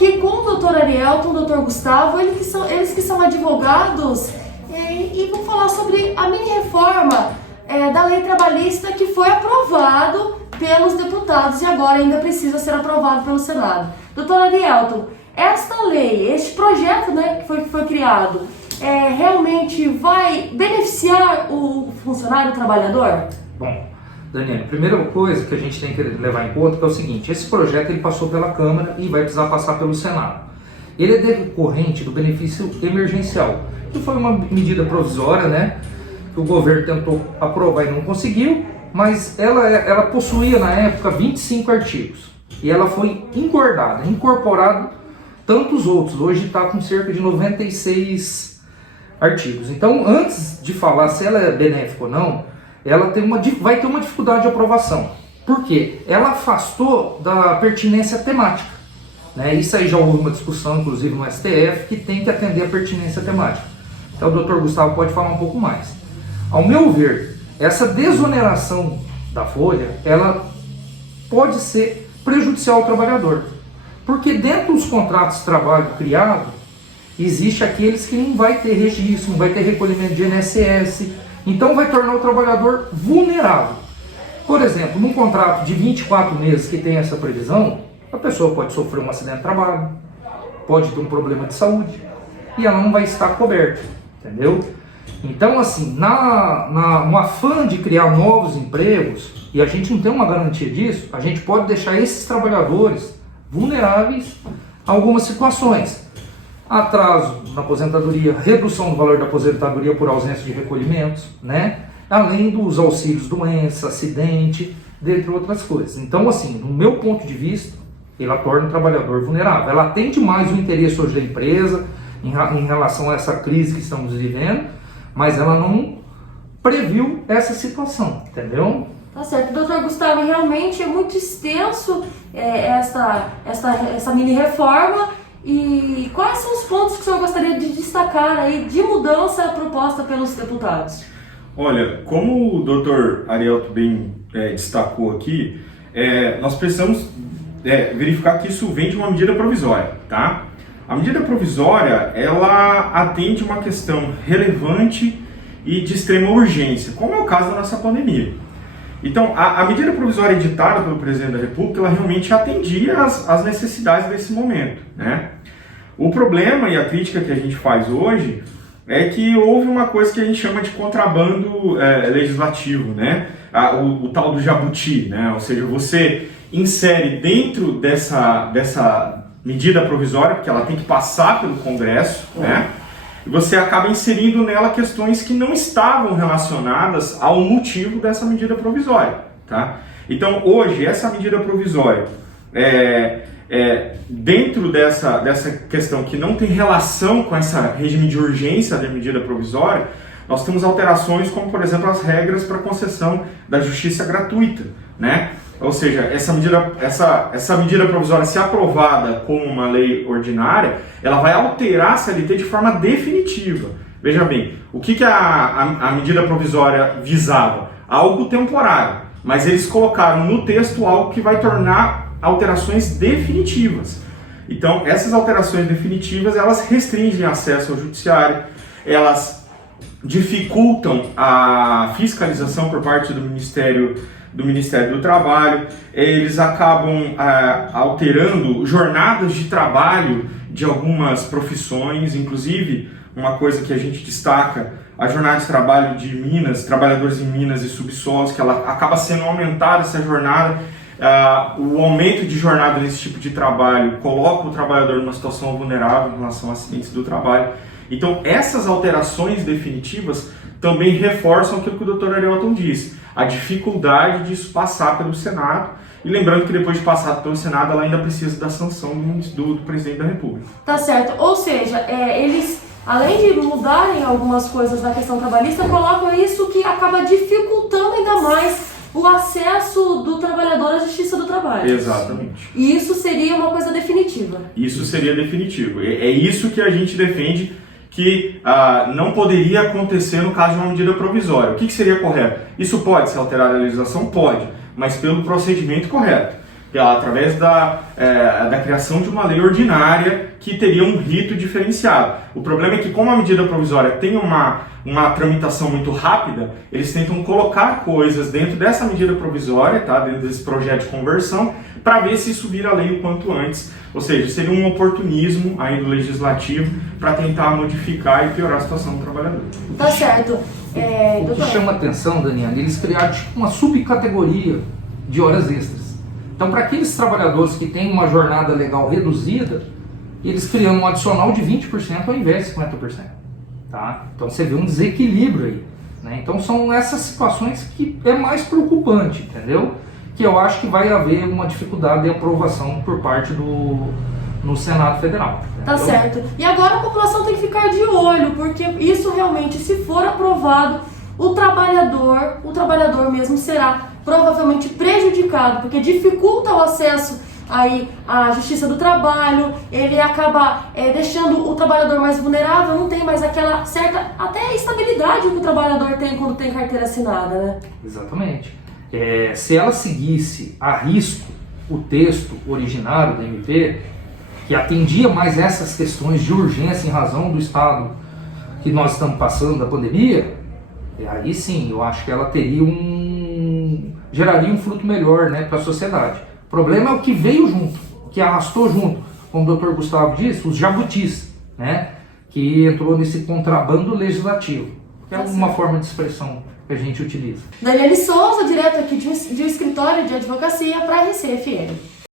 aqui com o Dr. Arielton, o Dr. Gustavo, eles que são advogados, e vão falar sobre a mini-reforma da lei trabalhista que foi aprovado pelos deputados e agora ainda precisa ser aprovado pelo Senado. Dr. Arielton, esta lei, este projeto, né, que foi criado, realmente vai beneficiar o funcionário, o trabalhador? Bom, Daniela, a primeira coisa que a gente tem que levar em conta é o seguinte: esse projeto ele passou pela Câmara e vai precisar passar pelo Senado. Ele é decorrente do benefício emergencial, que foi uma medida provisória, né, que o governo tentou aprovar e não conseguiu, mas ela possuía na época 25 artigos e ela foi engordada, incorporada tantos outros. Hoje está com cerca de 96 artigos. Então, antes de falar se ela é benéfica ou não, ela vai ter uma dificuldade de aprovação. Por quê? Ela afastou da pertinência temática, né? Isso aí já houve uma discussão, inclusive no STF, que tem que atender a pertinência temática. Então o Dr. Gustavo pode falar um pouco mais. Ao meu ver, essa desoneração da folha, ela pode ser prejudicial ao trabalhador. Porque dentro dos contratos de trabalho criados, existe aqueles que não vai ter registro, não vai ter recolhimento de INSS, então vai tornar o trabalhador vulnerável. Por exemplo, num contrato de 24 meses que tem essa previsão, a pessoa pode sofrer um acidente de trabalho, pode ter um problema de saúde, e ela não vai estar coberta, entendeu? Então, assim, no afã de criar novos empregos, e a gente não tem uma garantia disso, a gente pode deixar esses trabalhadores vulneráveis a algumas situações. Atraso na aposentadoria, redução do valor da aposentadoria por ausência de recolhimentos, né? Além dos auxílios doença, acidente, dentre outras coisas. Então, assim, no meu ponto de vista, ela torna o trabalhador vulnerável. Ela atende mais o interesse hoje da empresa em relação a essa crise que estamos vivendo, mas ela não previu essa situação, entendeu? Tá certo. Doutor Gustavo, realmente é muito extenso essa mini-reforma. E quais são os pontos que o senhor gostaria de destacar aí de mudança proposta pelos deputados? Olha, como o doutor Arielton bem destacou aqui, nós precisamos verificar que isso vem de uma medida provisória, tá? A medida provisória, ela atende uma questão relevante e de extrema urgência, como é o caso da nossa pandemia. Então, a medida provisória editada pelo presidente da República, ela realmente atendia às necessidades desse momento, né? O problema e a crítica que a gente faz hoje é que houve uma coisa que a gente chama de contrabando legislativo, né? O tal do jabuti, né? Ou seja, você insere dentro dessa medida provisória, porque ela tem que passar pelo Congresso, né? E você acaba inserindo nela questões que não estavam relacionadas ao motivo dessa medida provisória, tá? Então, hoje, essa medida provisória, dentro dessa questão que não tem relação com esse regime de urgência da medida provisória, nós temos alterações como, por exemplo, as regras para concessão da justiça gratuita, né? Ou seja, essa medida provisória, se aprovada como uma lei ordinária, ela vai alterar a CLT de forma definitiva. Veja bem, o que a medida provisória visava? Algo temporário, mas eles colocaram no texto algo que vai tornar alterações definitivas. Então, essas alterações definitivas, elas restringem acesso ao judiciário, elas dificultam a fiscalização por parte do Ministério do Trabalho, eles acabam alterando jornadas de trabalho de algumas profissões, inclusive uma coisa que a gente destaca, a jornada de trabalho de minas, trabalhadores em minas e subsolos, que ela acaba sendo aumentada essa jornada. O aumento de jornada nesse tipo de trabalho coloca o trabalhador numa situação vulnerável em relação a acidentes do trabalho. Então, essas alterações definitivas também reforçam aquilo que o Dr. Arielton disse, a dificuldade disso passar pelo Senado. E lembrando que depois de passar pelo Senado, ela ainda precisa da sanção do presidente da República. Tá certo. Ou seja, eles, além de mudarem algumas coisas da questão trabalhista, colocam isso que acaba dificultando ainda mais o acesso do trabalhador à justiça do trabalho. Exatamente. E isso seria uma coisa definitiva. Isso seria definitivo. É isso que a gente defende que não poderia acontecer no caso de uma medida provisória. O que seria correto? Isso pode ser alterado a legislação? Pode, mas pelo procedimento correto. através da criação de uma lei ordinária que teria um rito diferenciado. O problema é que, como a medida provisória tem uma tramitação muito rápida, eles tentam colocar coisas dentro dessa medida provisória, tá? Dentro desse projeto de conversão, para ver se isso vira lei o quanto antes. Ou seja, seria um oportunismo aí do legislativo para tentar modificar e piorar a situação do trabalhador. Tá certo. O que chama atenção, Daniela, eles criaram tipo uma subcategoria de horas extras. Então, para aqueles trabalhadores que têm uma jornada legal reduzida, eles criam um adicional de 20% ao invés de 50%. Tá? Então você vê um desequilíbrio aí. Né? Então são essas situações que é mais preocupante, entendeu? Que eu acho que vai haver uma dificuldade de aprovação por parte no Senado Federal. Entendeu? Tá certo. E agora a população tem que ficar de olho, porque isso realmente, se for aprovado, o trabalhador mesmo será provavelmente prejudicado, porque dificulta o acesso aí a Justiça do Trabalho, ele acaba deixando o trabalhador mais vulnerável, não tem mais aquela certa até estabilidade que o trabalhador tem quando tem carteira assinada, né? Exatamente. Se ela seguisse a risco o texto originário da MP, que atendia mais essas questões de urgência em razão do estado que nós estamos passando da pandemia, aí sim, eu acho que ela teria geraria um fruto melhor, né, para a sociedade. O problema é o que veio junto, o que arrastou junto, como o Dr. Gustavo disse, os jabutis, né, que entrou nesse contrabando legislativo, que é uma forma de expressão que a gente utiliza. Daniele Souza, direto aqui de um escritório de advocacia para a RCFM.